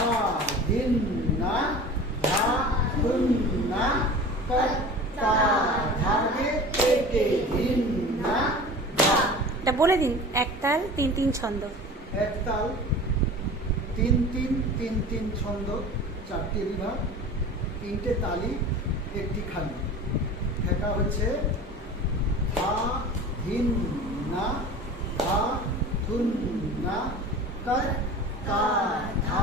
ধা ধিন না ধা ধুন না কত তা ধাগে পেটে ধিন না ধা। এটা বলে দিন, একতাল 3-3 ছন্দ। একতাল 3-3-3-3 ছন্দ, 4টে বিভাগ, 3টে তালি, 1টি খালি। ঠেকা হচ্ছে ধা ধিন না ধা ধুন না কত তা ধা